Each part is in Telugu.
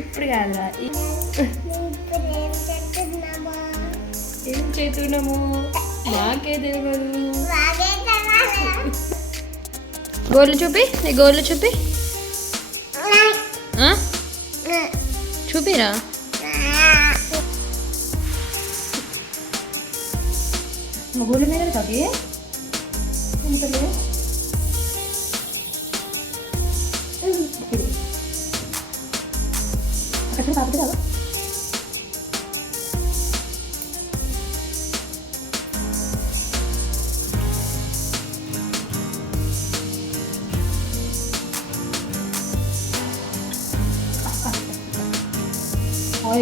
ఇప్పుడు కాదురా. ఏం చేస్తున్నాము మాకే తెలియదు. గోర్లు చూపి, నీ గోర్లు చూపి, చూపిరా. మా గోర్ల మీద తాకి అక్కడ కాబట్టి కాదు.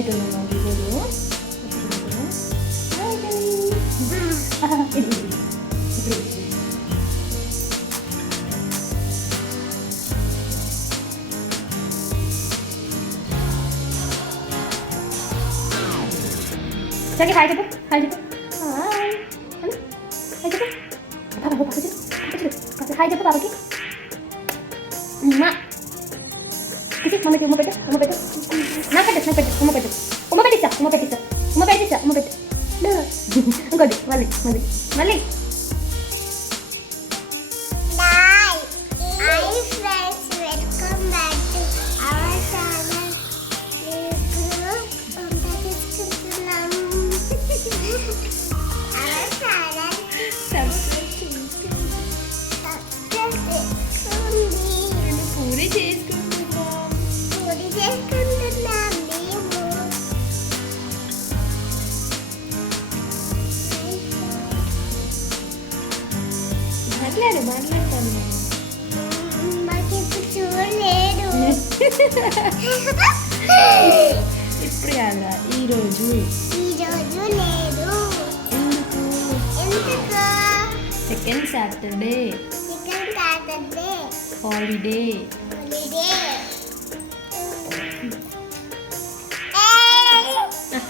Itu memang dulu. Jadi hai cepet, hai cepet. Hai. Hai cepet. Apa cepet? Kasih hai cepet apa lagi? Mak. Kisi mama mau pedas, mau pedas. Nak pedas, mau pedas. Uma pedas, uma pedas. Uma pedas, uma pedas. Dah. Engkau deh, balik. Bye. Hi friends, welcome back to our channel. Our channel. Subscribe puri చేసుకుంటున్నాం. మాట్లాడతాను. మాకు ఇప్పుడు చూడలేదు. ఇప్పుడు కాదా, ఈరోజు లేదు. ఎందుకు? Second Saturday holiday.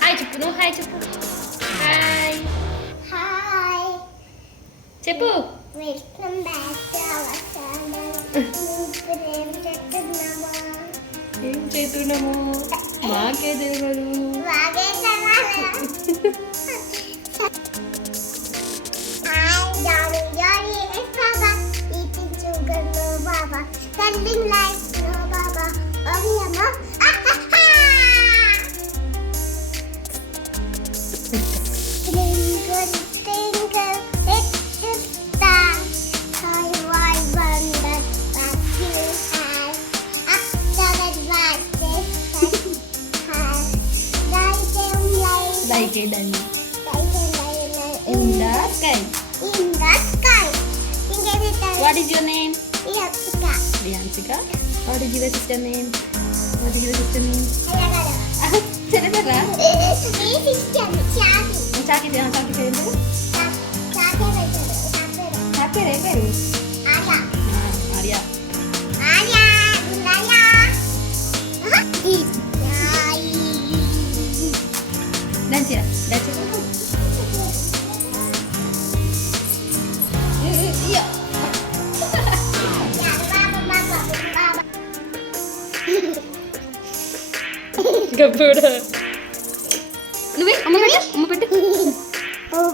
హాయ్ చెప్పు, నువ్వు హాయ్ చెప్పు. హాయ్ చెప్పు. Welcome back to our channel. ఏం చేస్తున్నాము మాకే తెలియదు. Standing like no baba, oh yama, Twinkle, twinkle, little star, how I wonder what you have. After that, what they have. Like a dunny. In the sky. What is your name? Priyansika. What is your sister name? Cerita. Chaki cerita. Chaki Reveru. Arya. Dancia. Iya. Gabura. Nubi, Amma pettu. Oh,